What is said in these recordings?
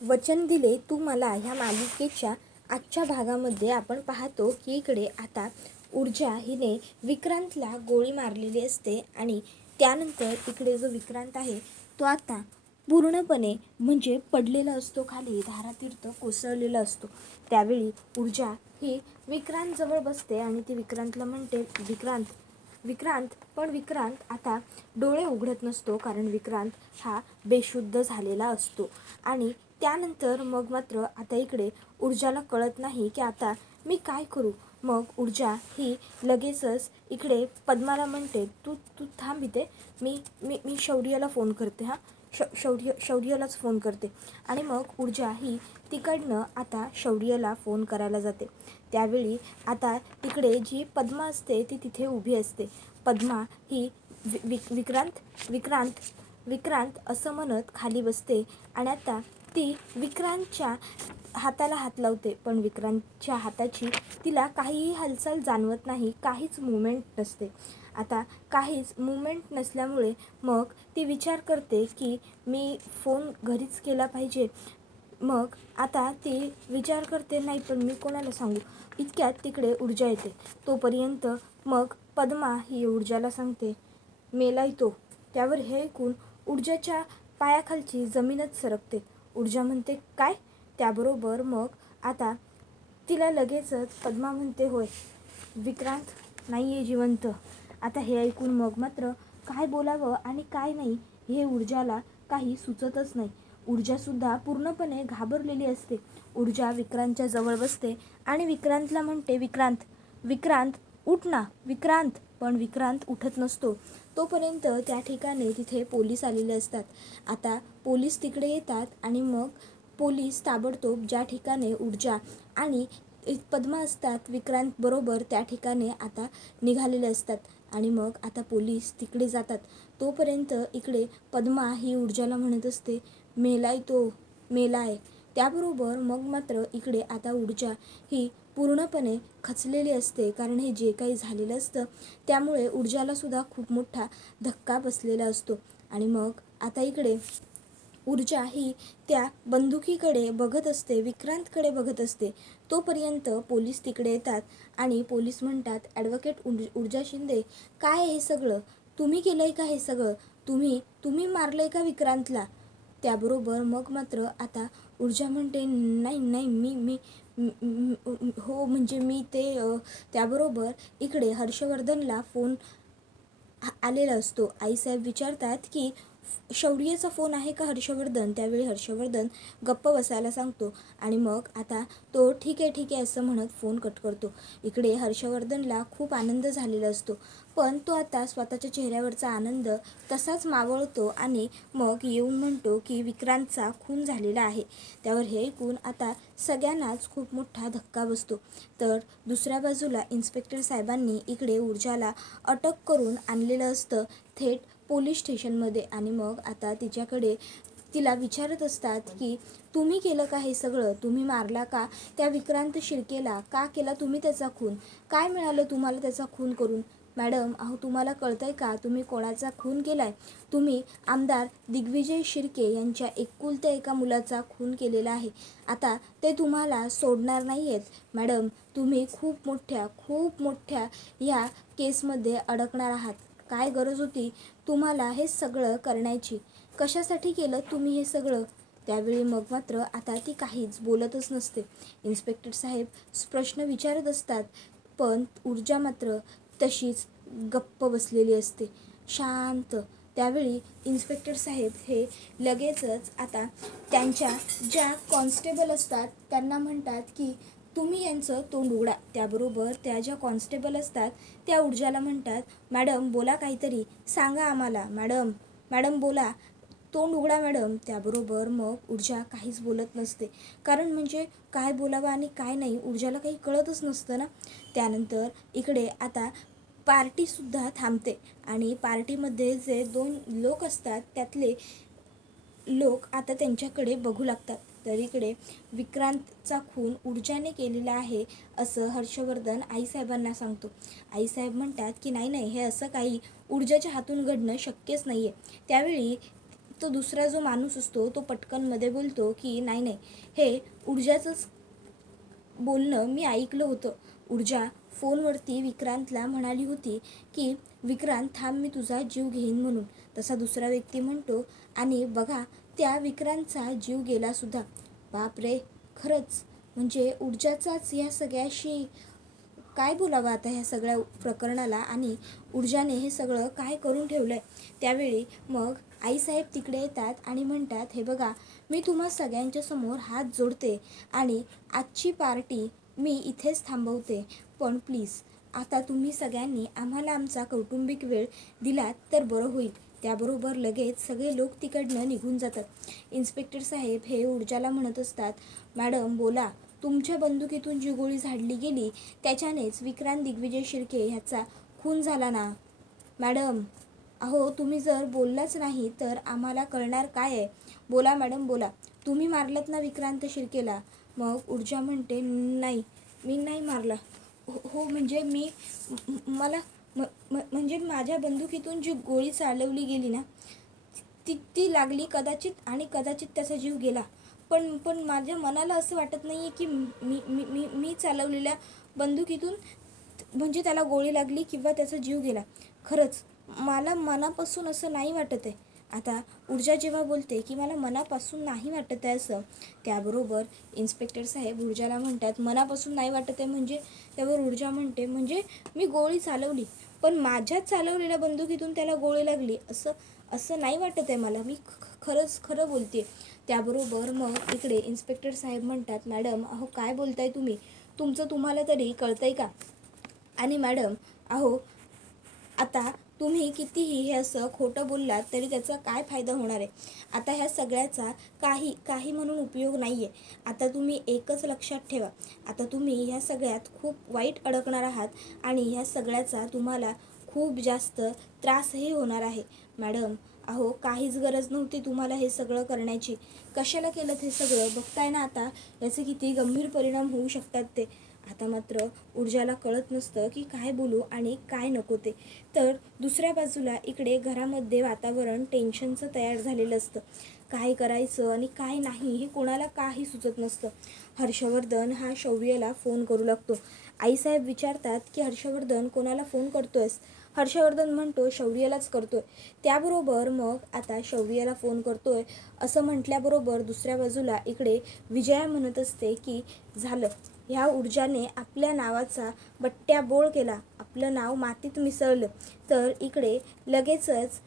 वचन दिले तू मला ह्या मालिकेच्या आजच्या भागामध्ये आपण पाहतो की इकडे आता ऊर्जा हिने विक्रांतला गोळी मारलेली असते आणि त्यानंतर इकडे जो विक्रांत आहे तो आता पूर्णपणे म्हणजे पडलेला असतो, खाली धारातीर्थ कोसळलेला असतो. त्यावेळी ऊर्जा ही विक्रांतजवळ बसते आणि ती विक्रांतला म्हणते, विक्रांत विक्रांत पण विक्रांत आता डोळे उघडत नसतो, कारण विक्रांत हा बेशुद्ध झालेला असतो. आणि त्यानंतर मग मात्र आता इकडे ऊर्जाला कळत नाही की आता मी काय करू. मग ऊर्जा ही लगेचच इकडे पद्माला म्हणते, तू तू थांब इथे, मी मी मी शौर्याला फोन करते. शौर्यालाच फोन करते. आणि मग ऊर्जा ही तिकडनं आता शौर्याला फोन करायला जाते. त्यावेळी आता तिकडे जी पद्मा असते ती तिथे उभी असते. पद्मा ही विक्रांत विक्रांत विक्रांत असं म्हणत खाली बसते आणि आता ती विक्रांतच्या हाताला हात लावते, पण विक्रांतच्या हाताची तिला काहीही हालचाल जाणवत नाही, काहीच मुवमेंट नसते. आता काहीच मुवमेंट नसल्यामुळे मग ती विचार करते की मी फोन घरीच केला पाहिजे. मग आता ती विचार करते, नाही पण मी कोणाला सांगू. इतक्यात तिकडे ऊर्जा येते. तोपर्यंत मग पद्मा ही ऊर्जाला सांगते, मेलाय तो. त्यावर हे ऐकून ऊर्जाच्या पायाखालची जमीनच सरकते. ऊर्जा म्हणते, काय? त्याबरोबर मग आता तिला लगेचच पद्मा म्हणते, होय विक्रांत नाही आहे जिवंत. आता हे ऐकून मग मात्र काय बोलावं आणि काय नाही हे ऊर्जाला काही सुचतच नाही. ऊर्जासुद्धा पूर्णपणे घाबरलेली असते. ऊर्जा विक्रांतच्या जवळ बसते आणि विक्रांतला म्हणते, विक्रांत विक्रांत उठ ना विक्रांत. पण विक्रांत उठत नसतो. तोपर्यंत त्या ठिकाणी तिथे पोलीस आलेले असतात. आता पोलीस तिकडे येतात आणि मग पोलीस ताबडतोब ज्या ठिकाणी ऊर्जा आणि पद्मा असतात विक्रांत बरोबर त्या ठिकाणी आता निघालेले असतात. आणि मग आता पोलीस तिकडे जातात. तोपर्यंत इकडे पद्मा ही ऊर्जाला म्हणत असते, मेलाय तो, मेलाय. त्याबरोबर मग मात्र इकडे आता ऊर्जा ही पूर्णपणे खचलेली असते, कारण हे जे काही झालेलं असतं त्यामुळे ऊर्जालासुद्धा खूप मोठा धक्का बसलेला असतो. आणि मग आता इकडे ऊर्जा ही त्या बंदुकीकडे बघत असते, विक्रांतकडे बघत असते. तोपर्यंत पोलीस तिकडे येतात आणि पोलीस म्हणतात, ॲडव्होकेट ऊर्जा शिंदे, काय हे सगळं? तुम्ही केलं आहे का हे सगळं? तुम्ही तुम्ही मारलं आहे का विक्रांतला? त्याबरोबर मग मात्र आता ऊर्जा म्हणते, नाही नाही मी मी हो म्हणजे मी ते त्याबरोबर इकडे हर्षवर्धनला फोन आलेला असतो. आईसाहेब विचारतात की शौर्याचा फोन आहे का हर्षवर्धन? त्यावेळी हर्षवर्धन गप्प बसायला सांगतो आणि मग आता तो ठीक आहे असं म्हणत फोन कट करतो. इकडे हर्षवर्धनला खूप आनंद झालेला असतो, पण तो आता स्वतःच्या चेहऱ्यावरचा आनंद तसाच मावळतो आणि मग येऊन म्हणतो की विक्रांतचा खून झालेला आहे. त्यावर हे ऐकून आता सगळ्यांनाच खूप मोठा धक्का बसतो. तर दुसऱ्या बाजूला इन्स्पेक्टर साहेबांनी इकडे ऊर्जाला अटक करून आणलेलं असतं थेट पोलीस स्टेशनमध्ये. आणि मग आता तिला विचारत असतात की तुम्ही केलं का हे सगळं? तुम्ही मारला का त्या विक्रांत शिर्केला? का केला तुम्ही त्याचा खून? काय मिळालं तुम्हाला त्याचा खून करून? मॅडम, अहो तुम्हाला कळतंय का तुम्ही कोणाचा खून केलाय? तुम्ही आमदार दिग्विजय शिर्के यांच्या एकुलत्या एका मुलाचा खून केलेला आहे. आता ते तुम्हाला सोडणार नाही आहेत. मॅडम, तुम्ही खूप मोठ्या ह्या केसमध्ये अडकणार आहात. काय गरज होती तुम्हाला हे सगळं करण्याची? कशासाठी केलं तुम्ही हे सगळं? त्यावेळी मग मात्र आता ती काहीच बोलतच नसते. इन्स्पेक्टर साहेब प्रश्न विचारत असतात, पण ऊर्जा मात्र तशीच गप्प बसलेली असते, शांत. त्यावेळी इन्स्पेक्टर साहेब हे लगेचच आता त्यांच्या ज्या कॉन्स्टेबल असतात त्यांना म्हणतात की तुम्ही यांचं तोंड उघडा. त्याबरोबर त्या ज्या कॉन्स्टेबल असतात त्या ऊर्जाला म्हणतात, मॅडम बोला, काहीतरी सांगा आम्हाला. मॅडम मॅडम बोला, तोंड उघडा मॅडम. त्याबरोबर मग ऊर्जा काहीच बोलत नसते, कारण म्हणजे काय बोलावं आणि काय नाही ऊर्जाला काही कळतच नसतं ना. त्यानंतर इकडे आता पार्टीसुद्धा थांबते आणि पार्टीमध्ये जे 2 लोक असतात त्यातले लोक आता त्यांच्याकडे बघू लागतात. तर इकडे विक्रांतचा खून ऊर्जाने केलेला आहे असं हर्षवर्धन आईसाहेबांना सांगतो. आईसाहेब म्हणतात की नाही हे असं काही ऊर्जाच्या हातून घडणं शक्यच नाही आहे. त्यावेळी तो दुसरा जो माणूस असतो तो पटकन मध्ये बोलतो की नाही नाही, हे ऊर्जाचंच बोलणं मी ऐकलं होतं. ऊर्जा फोनवरती विक्रांतला म्हणाली होती की विक्रांत थांब, मी तुझा जीव घेईन म्हणून. तसा दुसरा व्यक्ती म्हणतो आणि बघा त्या विक्रांतचा जीव गेलासुद्धा. बापरे, खरंच म्हणजे ऊर्जाचाच ह्या सगळ्याशी काय बोलावं आता ह्या सगळ्या प्रकरणाला, आणि ऊर्जाने हे सगळं काय करून ठेवलं आहे. त्यावेळी मग आईसाहेब तिकडे येतात आणि म्हणतात, हे बघा मी तुम्हा सगळ्यांच्या समोर हात जोडते आणि आजची पार्टी मी इथेच थांबवते. पण प्लीज आता तुम्ही सगळ्यांनी आम्हाला आमचा कौटुंबिक वेळ दिलात तर बरं होईल. त्याबरोबर लगेच सगळे लोक तिकडनं निघून जातात. इन्स्पेक्टर साहेब हे ऊर्जाला म्हणत असतात, मॅडम बोला, तुमच्या बंदुकीतून जी गोळी झाडली गेली त्याच्यानेच विक्रांत दिग्विजय शिर्के ह्याचा खून झाला ना मॅडम. अहो तुम्ही जर बोललाच नाही तर आम्हाला कळणार काय आहे. बोला मॅडम बोला, तुम्ही मारलत ना विक्रांत शिर्केला. मग ऊर्जा म्हणते, नाही मी नाही मारला. हो म्हणजे मी मला म्हणजे माझ्या बंदुकीतून जी गोळी चालवली गेली ना ती लागली कदाचित, आणि कदाचित त्याचा जीव गेला. पण माझ्या मनाला असं वाटत नाही आहे की मी मी मी मी चालवलेल्या बंदुकीतून म्हणजे त्याला गोळी लागली किंवा त्याचा जीव गेला. खरंच मला मनापासून असं नाही वाटत आहे. आता ऊर्जा जेव्हा बोलते की मला मनापासून नाही वाटत आहे असं, त्याबरोबर इन्स्पेक्टर साहेब ऊर्जाला म्हणतात, मनापासून नाही वाटत आहे म्हणजे. त्यावर ऊर्जा म्हणते, म्हणजे मी गोळी चालवली पण माझ्याच चालवलेल्या बंदुकीतून त्याला गोळी लागली असं असं नाही वाटत आहे मला. मी खरंच खरं बोलते. त्याबरोबर मग इकडे इन्स्पेक्टर साहेब म्हणतात, मॅडम अहो काय बोलताय तुम्ही, तुमचं तुम्हाला तरी कळतंय का. आणि मॅडम अहो आता तुम्ही कितीही हे असं खोटं बोललात तरी त्याचा काय फायदा होणार आहे. आता ह्या सगळ्याचा काही म्हणून उपयोग नाही आहे. आता तुम्ही एकच लक्षात ठेवा, आता तुम्ही ह्या सगळ्यात खूप वाईट अडकणार आहात आणि ह्या सगळ्याचा तुम्हाला खूप जास्त त्रासही होणार आहे. मॅडम अहो काहीच गरज नव्हती तुम्हाला हे सगळं करण्याची. कशाला केलं हे सगळं, बघताय ना आता याचे किती गंभीर परिणाम होऊ शकतात ते. आता मात्र ऊर्जाला कळत नसतं की काय बोलू आणि काय नको ते. तर दुसऱ्या बाजूला इकडे घरामध्ये वातावरण टेन्शनचं तयार झालेलं असतं. काय करायचं आणि काय नाही हे कोणाला काही सुचत नसतं. हर्षवर्धन हा शौर्यला फोन करू लागतो. आईसाहेब विचारतात की हर्षवर्धन कोणाला फोन करतोयस. हर्षवर्धन म्हणतो शौर्यलाच करतोय. त्याबरोबर मग आता शौर्यला फोन करतोय असं म्हटल्याबरोबर दुसऱ्या बाजूला इकडे विजया म्हणत असते की झालं, ह्या ऊर्जाने आपल्या नावाचा बट्ट्याबोळ केला, आपलं नाव मातीत मिसळलं. तर इकडे लगेचच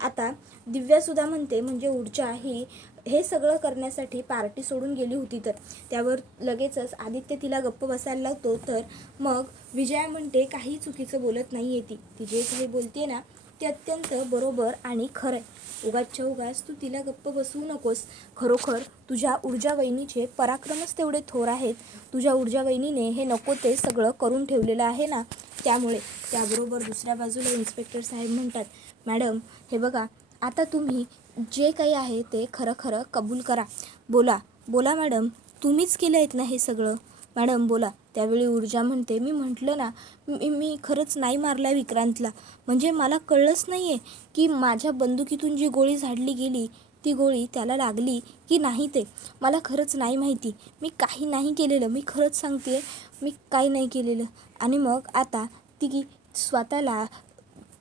आता दिव्यासुद्धा म्हणते, म्हणजे ऊर्जा ही हे सगळं करण्यासाठी पार्टी सोडून गेली होती तर. त्यावर लगेचच आदित्य तिला गप्प बसायला लावतो. तर मग विजया म्हणते काही चुकीचं बोलत नाही आहे ती जे काही बोलते ना ते अत्यंत बरोबर आणि खरं आहे. उगाचच्या उगाच तू तिला गप्प बसवू नकोस. खरोखर तुझ्या ऊर्जा वहिनीचे पराक्रमच तेवढे थोर आहेत. तुझ्या ऊर्जा वहिनीने हे नको ते सगळं करून ठेवलेलं आहे ना त्यामुळे. त्याबरोबर दुसऱ्या बाजूला इन्स्पेक्टर साहेब म्हणतात, मॅडम हे बघा आता तुम्ही जे काही आहे ते खरं खरं कबूल करा. बोला बोला मॅडम, तुम्हीच केलं आहेत ना हे सगळं, मॅडम बोला. त्यावेळी ऊर्जा म्हणते, मी म्हटलं ना मी खरंच नाही मारला विक्रांतला. म्हणजे मला कळलंच नाही आहे की माझ्या बंदुकीतून जी गोळी झाडली गेली ती गोळी त्याला लागली की नाही ते मला खरंच नाही माहिती. मी काही नाही केलेलं, मी खरंच सांगते मी काही नाही केलेलं. आणि मग आता ती स्वतःला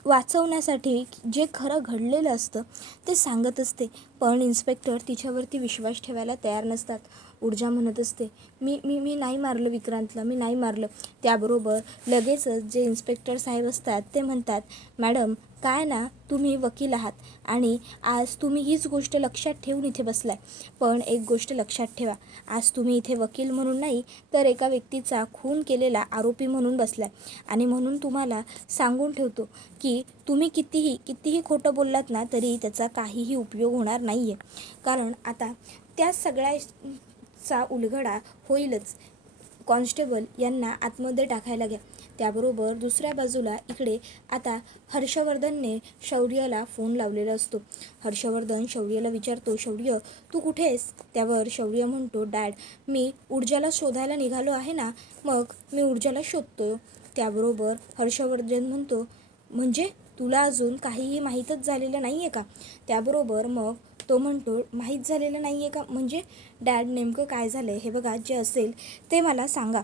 वाचवण्यासाठी जे खरं घडलेलं असतं ते सांगत असते. पण इन्स्पेक्टर तिच्यावरती विश्वास ठेवायला तयार नसतात. ऊर्जा म्हणत असते, मी मी मी नाही मारलं विक्रांतला, मी नाही मारलं. त्याबरोबर लगेचच जे इन्स्पेक्टर साहेब असतात ते म्हणतात, मॅडम काय ना तुम्ही वकील आहात आणि आज तुम्ही हीच गोष्ट लक्षात ठेवून इथे बसलाय. पण एक गोष्ट लक्षात ठेवा, आज तुम्ही इथे वकील म्हणून नाही तर एका व्यक्तीचा खून केलेला आरोपी म्हणून बसलाय. आणि म्हणून तुम्हाला सांगून ठेवतो की तुम्ही कितीही खोटं बोललात ना तरी त्याचा काहीही उपयोग होणार नाही आहे. कारण आता त्या सगळ्याचा उलगडा होईलच. कॉन्स्टेबल यांना आतमध्ये टाकायला घ्या. त्याबरोबर दुसऱ्या बाजूला इकडे आता हर्षवर्धनने शौर्यला फोन लावलेला असतो. हर्षवर्धन शौर्यला विचारतो, शौर्य तू कुठे आहेस. त्यावर शौर्य म्हणतो, डॅड मी ऊर्जाला शोधायला निघालो आहे ना, मग मी ऊर्जाला शोधतो. त्याबरोबर हर्षवर्धन म्हणतो, म्हणजे तुला अजून काहीही माहीतच झालेलं नाही आहे का? त्याबरोबर मग तो म्हणतो, माहीत झालेलं नाही आहे का म्हणजे डॅड नेमकं काय झालं आहे हे बघा, जे असेल ते मला सांगा.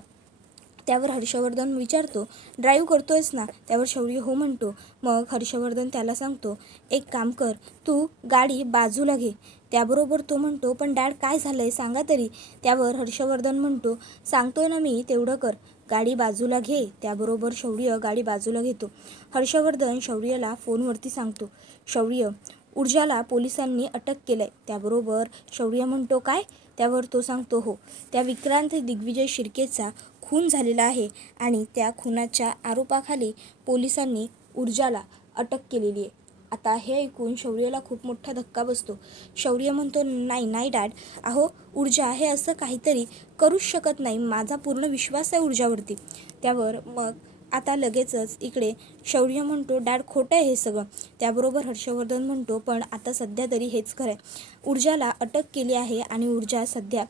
त्यावर हर्षवर्धन विचारतो, ड्राईव्ह करतोयस ना? त्यावर शौर्य हो म्हणतो. मग हर्षवर्धन त्याला सांगतो, एक काम कर, तू गाडी बाजूला घे. त्याबरोबर तो म्हणतो, पण डॅड काय झालं आहे सांगा तरी. त्यावर हर्षवर्धन म्हणतो, सांगतोय ना मी, तेवढं कर, गाडी बाजूला घे. त्याबरोबर शौर्य गाडी बाजूला घेतो. हर्षवर्धन शौर्याला फोनवरती सांगतो, शौर्य, ऊर्जाला पोलिसांनी अटक केलंय. त्याबरोबर शौर्य म्हणतो, काय? त्यावर तो सांगतो, हो, त्या विक्रांत दिग्विजय शिर्केचा खून झालेला आहे आणि त्या खुनाच्या आरोपाखाली पोलिसांनी ऊर्जाला अटक केलेली आहे. आता हे ऐकून शौर्याला खूप मोठा धक्का बसतो. शौर्य म्हणतो, नाही नाही डॅड, अहो ऊर्जा हे असं काहीतरी करूच शकत नाही, माझा पूर्ण विश्वास आहे ऊर्जावरती. त्यावर मग आता लगेचच इकडे शौर्य म्हणतो, डॅड खोटं आहे हे सगळं. त्याबरोबर हर्षवर्धन म्हणतो, पण आता सध्या तरी हेच खरं आहे, ऊर्जाला अटक केली आहे आणि ऊर्जा सध्या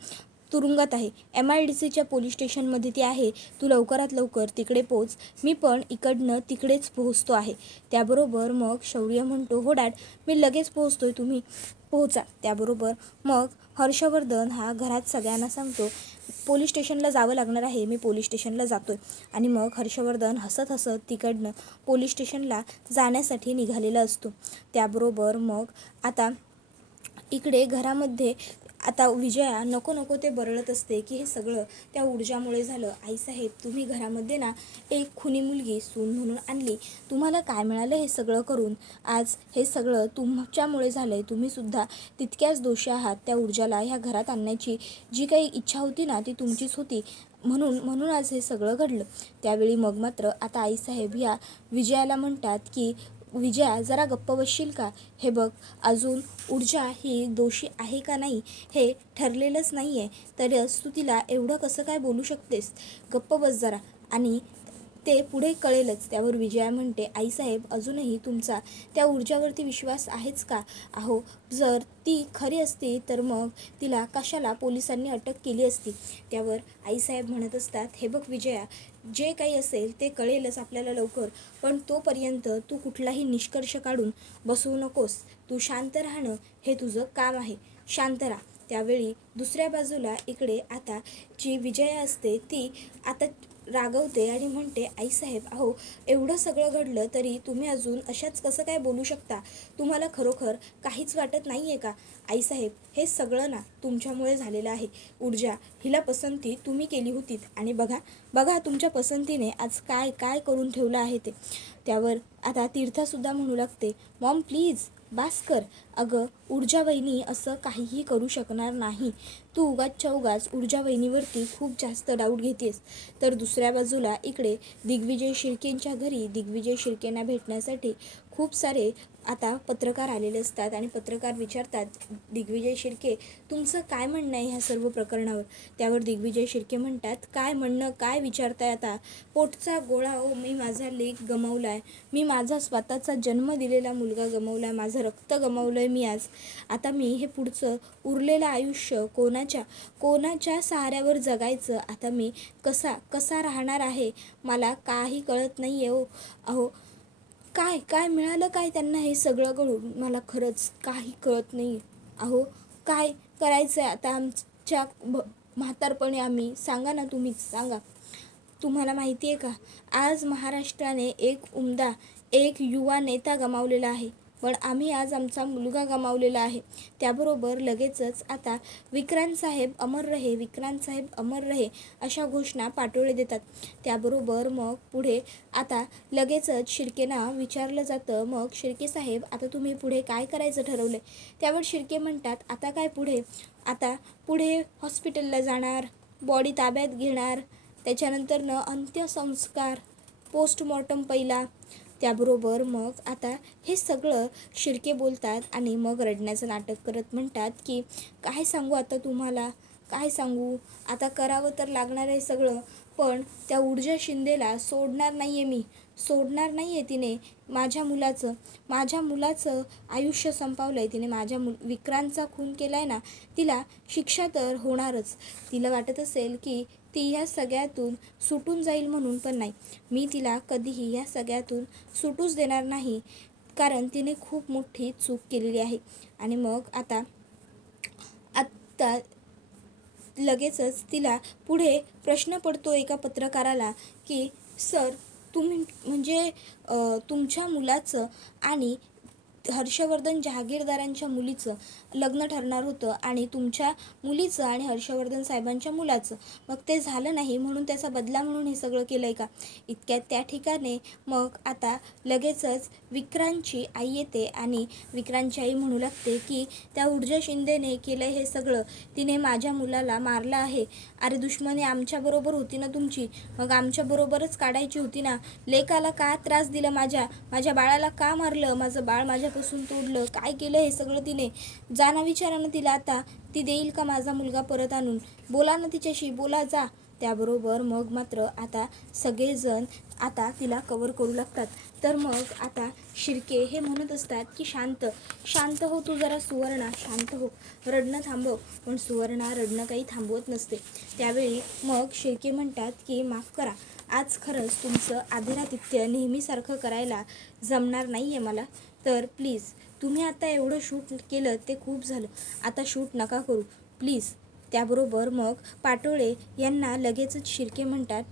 तुरुंगात आहे. MIDCच्या पोलीस स्टेशनमध्ये ती आहे. तू लवकरात लवकर तिकडे पोच, मी पण इकडनं तिकडेच पोहोचतो आहे. त्याबरोबर मग शौर्य म्हणतो, हो डॅड, मी लगेच पोहोचतोय, तुम्ही पोहोचा. त्याबरोबर मग हर्षवर्धन हा घरात सगळ्यांना सांगतो, पोलीस स्टेशनला जावं लागणार आहे, मी पोलीस स्टेशनला जातोय. आणि मग हर्षवर्धन हसत हसत तिकडनं पोलीस स्टेशनला जाण्यासाठी निघालेला असतो. त्याबरोबर मग आता इकडे घरामध्ये आता विजया नको नको ते बरळत असते की हे सगळं त्या ऊर्जामुळे झालं. आईसाहेब, तुम्ही घरामध्ये ना एक खुनी मुलगी सून म्हणून आणली, तुम्हाला काय मिळालं हे सगळं करून? आज हे सगळं तुमच्यामुळे झालं आहे, तुम्हीसुद्धा तितक्याच दोषी आहात. त्या ऊर्जाला ह्या घरात आणण्याची जी काही इच्छा होती ना ती तुमचीच होती, म्हणून आज हे सगळं घडलं. त्यावेळी मग मात्र आता आईसाहेब ह्या विजयाला म्हणतात की, विजया जरा गप्प बसशील का? हे बघ, अजून ऊर्जा ही दोषी आहे का नाही हे ठरलेलंच नाही आहे, तरच तू तिला एवढं कसं काय बोलू शकतेस? गप्प बस जरा आणि ते पुढे कळेलच. त्यावर विजया म्हणते, आईसाहेब, अजूनही तुमचा त्या ऊर्जावरती विश्वास आहेच का? अहो, जर ती खरी असती तर मग तिला कशाला पोलिसांनी अटक केली असती? त्यावर आईसाहेब म्हणत असतात, हे बघ विजया, जे काही असेल ते कळेलच आपल्याला लवकर, पण तोपर्यंत तू कुठलाही निष्कर्ष काढून बसवू नकोस. तू शांत राहणं हे तुझं काम आहे, शांत राहा. त्यावेळी दुसऱ्या बाजूला इकडे आता जी विजया असते ती आता रागवते आणि म्हणते, आईसाहेब, अहो एवढं सगळं घडलं तरी तुम्ही अजून अशाच कसं काय बोलू शकता? तुम्हाला खरोखर काहीच वाटत नाही आहे का? आईसाहेब, हे सगळं ना तुमच्यामुळे झालेलं आहे. ऊर्जा हिला पसंती तुम्ही केली होतीत आणि बघा तुमच्या पसंतीने आज काय काय करून ठेवलं आहे ते. त्यावर आता तीर्थासुद्धा म्हणू लागते, मॉम प्लीज बास कर. अगं, ऊर्जा वहिनी असं काहीही करू शकणार नाही. तू उगाचच्या उगाच ऊर्जा वहिनीवरती खूप जास्त डाऊट घेतेस. तर दुसऱ्या बाजूला इकडे दिग्विजय शिर्केंच्या घरी दिग्विजय शिर्केंना भेटण्यासाठी खूप सारे आता पत्रकार आलेले असतात आणि पत्रकार विचारतात, दिग्विजय शिर्के, तुमचं काय म्हणणं आहे ह्या सर्व प्रकरणावर? त्यावर दिग्विजय शिर्के म्हणतात, काय म्हणणं, काय विचारताय आता? पोटचा गोळा, मी माझा लेक गमावला आहे, मी माझा स्वतःचा जन्म दिलेला मुलगा गमावला आहे, माझं रक्त गमावलं आहे मी आज. आता मी हे पुढचं उरलेलं आयुष्य कोणाच्या सहाऱ्यावर जगायचं? आता मी कसा राहणार आहे? मला काही कळत नाही आहे हो. अहो, काय मिळालं काय त्यांना हे सगळं कळून? मला खरंच काही कळत नाही. अहो, काय करायचं आहे आता आमच्या म्हातारपणी आम्ही? सांगा ना, तुम्हीच सांगा. तुम्हाला माहिती आहे का, आज महाराष्ट्राने एक युवा नेता गमावलेला आहे, पण आम्ही आज आमचा मुलगा गमावलेला आहे. त्याबरोबर लगेचच आता विक्रांत साहेब अमर रहे अशा घोषणा पाटोळे देतात. त्याबरोबर मग पुढे आता लगेचच शिर्केंना विचारलं जातं, मग शिर्के साहेब, आता तुम्ही पुढे काय करायचं ठरवलं? त्यावर शिर्के म्हणतात, आता काय पुढे? आता पुढे हॉस्पिटलला जाणार, बॉडी ताब्यात घेणार, त्याच्यानंतर अंत्यसंस्कार, पोस्टमॉर्टम पहिला. त्याबरोबर मग आता हे सगळं शिर्के बोलतात आणि मग रडण्याचं नाटक करत म्हणतात की, काय सांगू आता तुम्हाला, काय सांगू? आता करावं तर लागणार आहे सगळं, पण त्या ऊर्जा शिंदेला सोडणार नाही आहे मी, सोडणार नाही आहे तिने. माझ्या मुलाचं आयुष्य संपवलं आहे तिने, विक्रांतचा खून केला आहे ना, तिला शिक्षा तर होणारच. तिला वाटत असेल की ती ह्या सगळ्यातून सुटून जाईल म्हणून, पण नाही, मी तिला कधीही ह्या सगळ्यातून सुटूच देणार नाही, कारण तिने खूप मोठी चूक केलेली आहे. आणि मग आता लगेचच तिला पुढे प्रश्न पडतो एका पत्रकाराला की सर, तुम्ही म्हणजे तुमच्या मुलाचं आणि हर्षवर्धन जहागीरदारांच्या मुलीचं लग्न ठरणार होतं आणि तुमच्या मुलीचं आणि हर्षवर्धन साहेबांच्या मुलाचं, मग ते झालं नाही म्हणून त्याचा बदला म्हणून हे सगळं केलं आहे का? इतक्यात त्या ठिकाणी मग आता लगेचच विक्रांतची आई येते आणि विक्रांतची आई म्हणू लागते की त्या ऊर्जा शिंदेने केलं हे सगळं, तिने माझ्या मुलाला मारलं आहे. अरे दुश्मनी आमच्याबरोबर होती ना तुमची, मग आमच्याबरोबरच काढायची होती ना. लेकाला का त्रास दिला, माझ्या बाळाला का मारलं, माझं बाळ माझ्यापासून तोडलं, काय केलं हे सगळं तिने? जा ना, विचारा ना तिला आता, ती देईल का माझा मुलगा परत आणून? बोला ना तिच्याशी, बोला जा. त्याबरोबर मग मात्र आता सगळेजण आता तिला कवर करू लागतात. तर मग आता शिर्के हे म्हणत असतात की शांत हो तू जरा सुवर्णा, शांत हो, रडणं थांबव. पण सुवर्णा रडणं काही थांबवत नसते. त्यावेळी मग शिर्के म्हणतात की माफ करा, आज खरंच तुमचं आदरातिथ्य नेहमीसारखं करायला जमणार नाही आहे मला, तर प्लीज तुम्ही आता एवढं शूट केलं ते खूप झालं, आता शूट नका करू प्लीज. त्याबरोबर मग पाटोळे यांना लगेचच शिर्के म्हणतात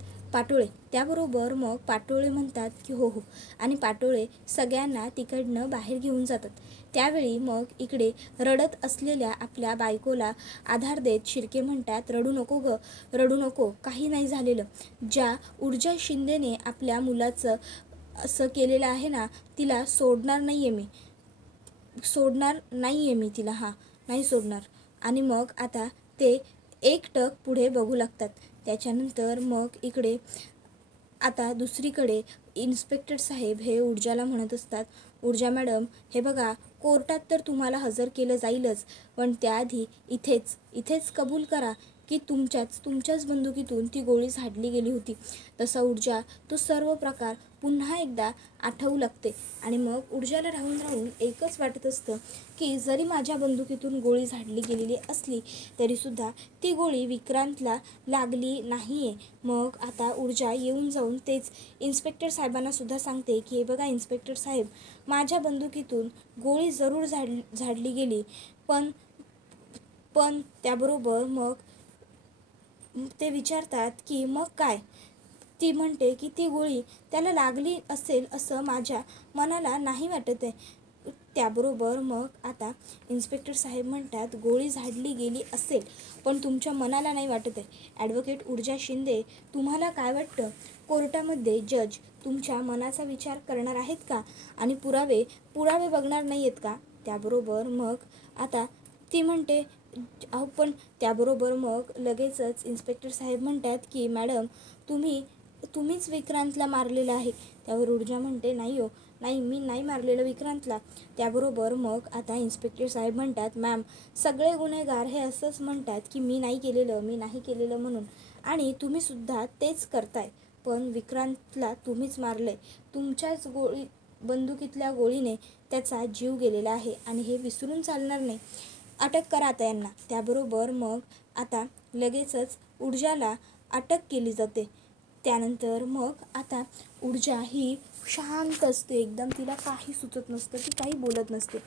त्याबरोबर मग पाटोळे म्हणतात की हो हो, आणि पाटोळे सगळ्यांना तिकडनं बाहेर घेऊन जातात. त्यावेळी मग इकडे रडत असलेल्या आपल्या बायकोला आधार देत शिर्के म्हणतात रडू नको गं, रडू नको, काही नाही झालेलं. ज्या ऊर्जा शिंदेने आपल्या मुलाचं असं केलेलं आहे ना, तिला सोडणार नाही आहे मी तिला, नाही सोडणार. आणि मग आता ते एकटक पुढे बघू लागतात. त्याच्यानंतर मग इकडे आता दुसरीकडे इन्स्पेक्टर साहेब हे ऊर्जाला म्हणत असतात, ऊर्जा मॅडम हे बघा, कोर्टात तर तुम्हाला हजर केलं जाईलच, पण त्याआधी इथेच कबूल करा की तुमच्याच बंदुकीतून ती गोळी झाडली गेली होती. तसा ऊर्जा तो सर्व प्रकार पुन्हा एकदा आठवू लागते. आणि मग ऊर्जाला राहून एकच वाटत असतं की जरी माझ्या बंदुकीतून गोळी झाडली गेलेली असली तरीसुद्धा ती गोळी विक्रांतला लागली नाही आहे. मग आता ऊर्जा येऊन जाऊन तेच इन्स्पेक्टर साहेबांना सुद्धा सांगते की हे बघा इन्स्पेक्टर साहेब, माझ्या बंदुकीतून गोळी जरूर झाडली गेली, पण त्याबरोबर मग ते विचारतात की मग काय? ती म्हणते की ती गोळी त्याला लागली असेल असं माझ्या मनाला नाही वाटत आहे. त्याबरोबर मग आता इन्स्पेक्टर साहेब म्हणतात गोळी झाडली गेली असेल पण तुमच्या मनाला नाही वाटत आहे. ॲडव्होकेट ऊर्जा शिंदे, तुम्हाला काय वाटतं, कोर्टामध्ये जज तुमच्या मनाचा विचार करणार आहेत का आणि पुरावे बघणार नाही आहेत का? त्याबरोबर मग आता ती म्हणते पण त्याबरोबर मग लगेचच इन्स्पेक्टर साहेब म्हणतात की मॅडम तुम्हीच विक्रांतला मारलेलं आहे. त्यावर ऊर्जा म्हणते नाही हो, नाही, मी नाही मारलेलं विक्रांतला. त्याबरोबर मग आता इन्स्पेक्टर साहेब म्हणतात मॅम, सगळे गुन्हेगार हे असंच म्हणतात की मी नाही केलेलं म्हणून, आणि तुम्हीसुद्धा तेच करताय, पण विक्रांतला तुम्हीच मारलं आहे. तुमच्याच बंदुकीतल्या गोळीने त्याचा जीव गेलेला आहे आणि हे विसरून चालणार नाही. अटक करा आता यांना. त्याबरोबर मग आता लगेचच ऊर्जाला अटक केली जाते. त्यानंतर मग आता ऊर्जा ही शांत असते एकदम, तिला काही सुचत नसतं, ती काही बोलत नसते.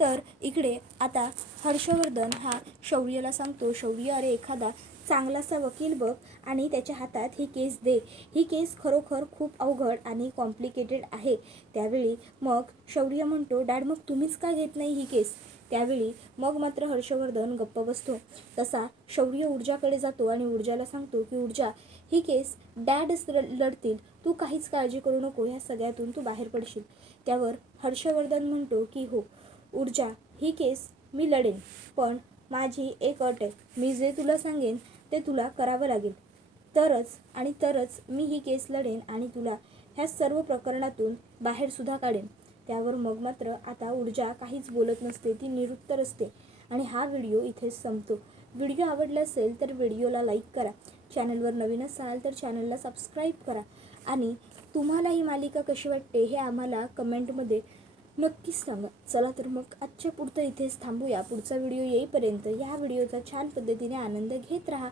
तर इकडे आता हर्षवर्धन हा शौर्यला सांगतो, शौर्य अरे एखादा चांगलासा वकील बघ आणि त्याच्या हातात ही केस दे, ही केस खरोखर खूप अवघड आणि कॉम्प्लिकेटेड आहे. त्यावेळी मग शौर्य म्हणतो डॅड, मग तुम्हीच का घेत नाही ही केस? त्यावेळी मग मात्र हर्षवर्धन गप्प बसतो. तसा शौर्य ऊर्जाकडे जातो आणि ऊर्जाला सांगतो की ऊर्जा, ही केस डॅडच लढतील, तू काहीच काळजी करू नको, ह्या सगळ्यातून तू बाहेर पडशील. त्यावर हर्षवर्धन म्हणतो की हो ऊर्जा, ही केस मी लढेन, पण माझी एक अट आहे, मी जे तुला सांगेन ते तुला करावं लागेल, तरच मी ही केस लढेन आणि तुला ह्या सर्व प्रकरणातून बाहेरसुद्धा काढेन. त्यावर मग मात्र आता ऊर्जा काहीच बोलत नसते, ती निरुत्तर असते. आणि हा व्हिडिओ इथेच संपतो. व्हिडिओ आवडला असेल तर व्हिडिओला लाईक करा, चॅनलवर नवीन असाल तर चॅनलला सबस्क्राईब करा आणि तुम्हाला ही मालिका कशी वाटते हे आम्हाला कमेंटमध्ये नक्कीच सांगा. चला तर मग आजच्या पुरतं इथेच थांबूया. पुढचा व्हिडिओ येईपर्यंत या व्हिडिओचा छान पद्धतीने आनंद घेत राहा.